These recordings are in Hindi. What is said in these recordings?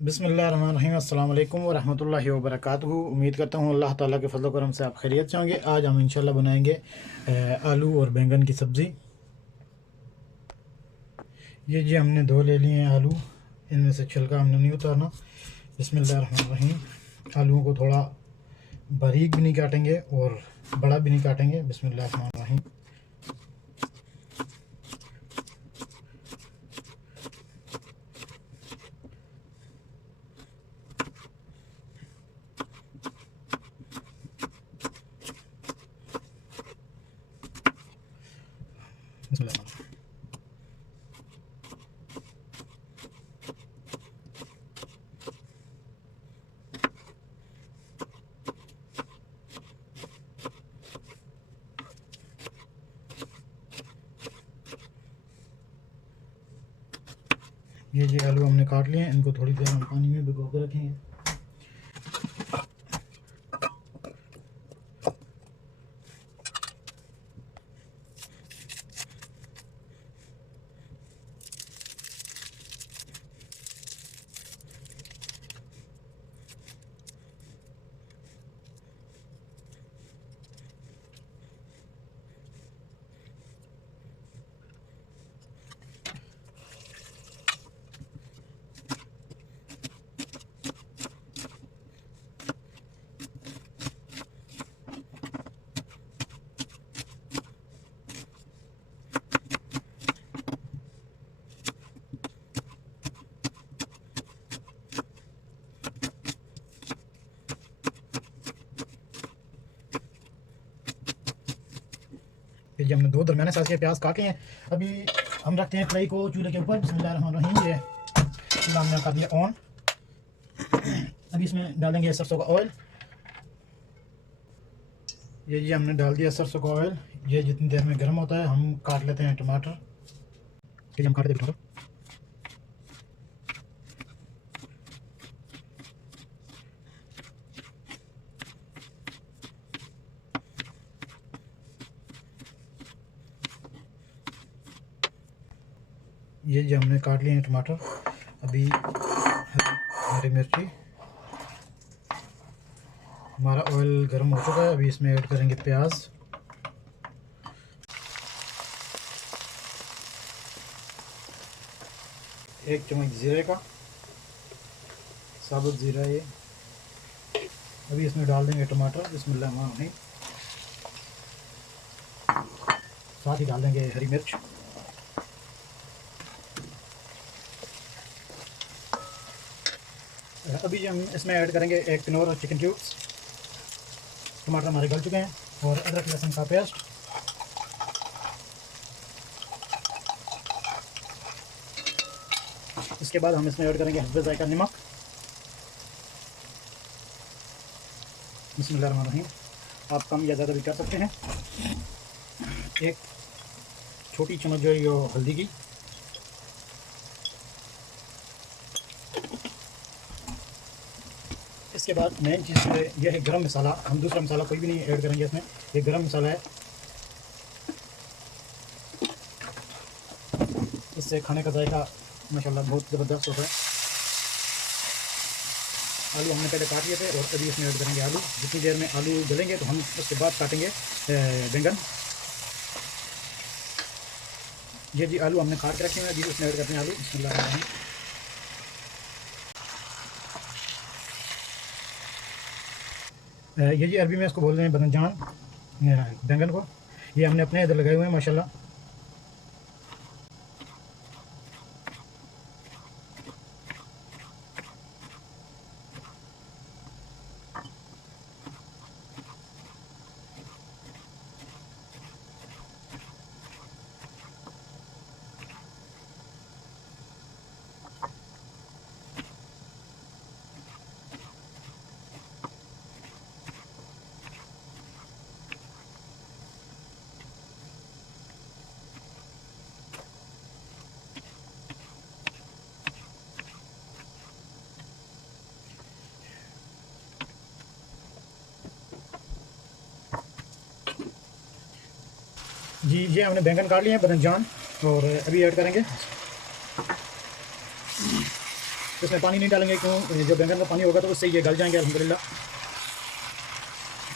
बिस्मिल्लाहिर्रहमानिर्रहीम अस्सलाम वालेकुम वरहमतुल्लाहि वबरकातुहू। उम्मीद करता हूँ अल्लाह ताला के फजल करम से आप खैरियत से होंगे। आज हम इंशाल्लाह बनाएंगे आलू और बैंगन की सब्ज़ी। ये जी हमने दो ले लिए हैं आलू, इनमें से छिलका हमने नहीं उतारना। बिस्मिल्लाहिर्रहमानिर्रहीम। आलूओं को थोड़ा बारीक भी नहीं काटेंगे और बड़ा भी नहीं काटेंगे। बिस्मिल्लाहिर्रहमानिर्रहीम। बिस्मिल्लाह। ये जी आलू हमने काट लिए हैं, इनको थोड़ी देर हम पानी में भिगो के रखेंगे। फिर ये हमने दो दरमियाने साइज़ के प्याज काटे हैं। अभी हम रखते हैं कढ़ाई को चूल्हे के ऊपर। बिस्मिल्लाहिर्रहमानिर्रहीम। ये चूल्हा हमने कर दिया ऑन। अभी इसमें डालेंगे सरसों का ऑयल। ये जी हमने डाल दिया सरसों का ऑयल। ये जितनी देर में गर्म होता है हम काट लेते हैं टमाटर। ठीक है, हम काट देते हैं टमाटर। ये जी हमने काट लिए हैं टमाटर। अभी हरी मिर्ची। हमारा ऑयल गर्म हो चुका है। अभी इसमें ऐड करेंगे प्याज। एक चम्मच ज़ीरे का, साबुत ज़ीरा ये। अभी इसमें डाल देंगे टमाटर। बिस्मिल्लाहिर्रहमानिर्रहीम। साथ ही डाल देंगे हरी मिर्च। अभी हम इसमें ऐड करेंगे एक किनोर और चिकन क्यूब्स। टमाटर हमारे गल चुके हैं। और अदरक लहसुन का पेस्ट। इसके बाद हम इसमें ऐड करेंगे हस्बे जायका नमक। बिस्मिल्लाहिर्रहमानिर्रहीम। आप कम या ज़्यादा भी कर सकते हैं। एक छोटी चम्मच जो है ये हल्दी की। इसके बाद मेन चीज़ ये है गरम मसाला। हम दूसरा मसाला कोई भी नहीं ऐड करेंगे इसमें। ये गरम मसाला है, इससे खाने का जायका माशाल्लाह बहुत ज़बरदस्त होता है। आलू हमने पहले काट लिए थे और अभी इसमें ऐड करेंगे आलू। जितनी देर में आलू गलेंगे तो हम उसके बाद काटेंगे बैंगन। ये जी आलू हमने काट के रखे हैं। अभी इसमें ऐड करते हैं आलू। बिस्मिल्लाह। ये जी अरबी में इसको बोल रहे हैं बदनजान बैंगन को। ये हमने अपने इधर लगाए हुए हैं माशाल्लाह। जी ये हमने बैंगन काट लिए हैं बदनजान। और अभी ऐड करेंगे इसमें पानी नहीं डालेंगे, क्यों जो बैंगन का पानी होगा तो उससे ये गल जाएंगे अल्हम्दुलिल्लाह।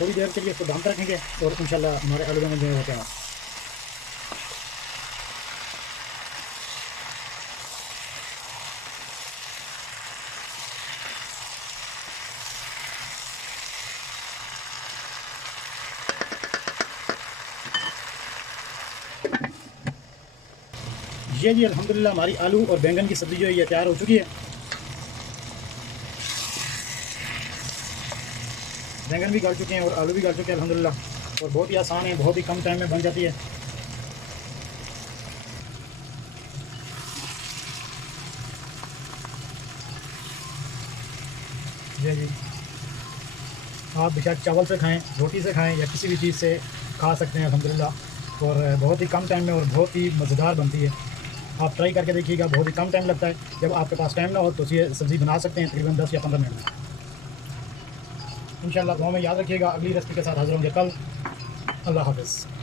थोड़ी देर के लिए इसको दम पर रखेंगे और इंशाल्लाह हमारे आलू बैंगन जो होते हैं। ये जी अल्हम्दुलिल्लाह हमारी आलू और बैंगन की सब्ज़ी जो है ये तैयार हो चुकी है। बैंगन भी गल चुके हैं और आलू भी गल चुके हैं अल्हम्दुलिल्लाह, और बहुत ही आसान है, बहुत ही कम टाइम में बन जाती है। जी आप बेशक चावल से खाएं, रोटी से खाएं या किसी भी चीज़ से खा सकते हैं अल्हम्दुलिल्लाह, और बहुत ही कम टाइम में और बहुत ही मज़ेदार बनती है। आप ट्राई करके देखिएगा, बहुत ही कम टाइम लगता है। जब आपके पास टाइम ना हो तो ये सब्ज़ी बना सकते हैं तकरीबन 10 या 15 मिनट में। इंशाल्लाह दुआ में याद रखिएगा। अगली रेसिपी के साथ हाज़िर होंगे कल। अल्लाह हाफ़िज़।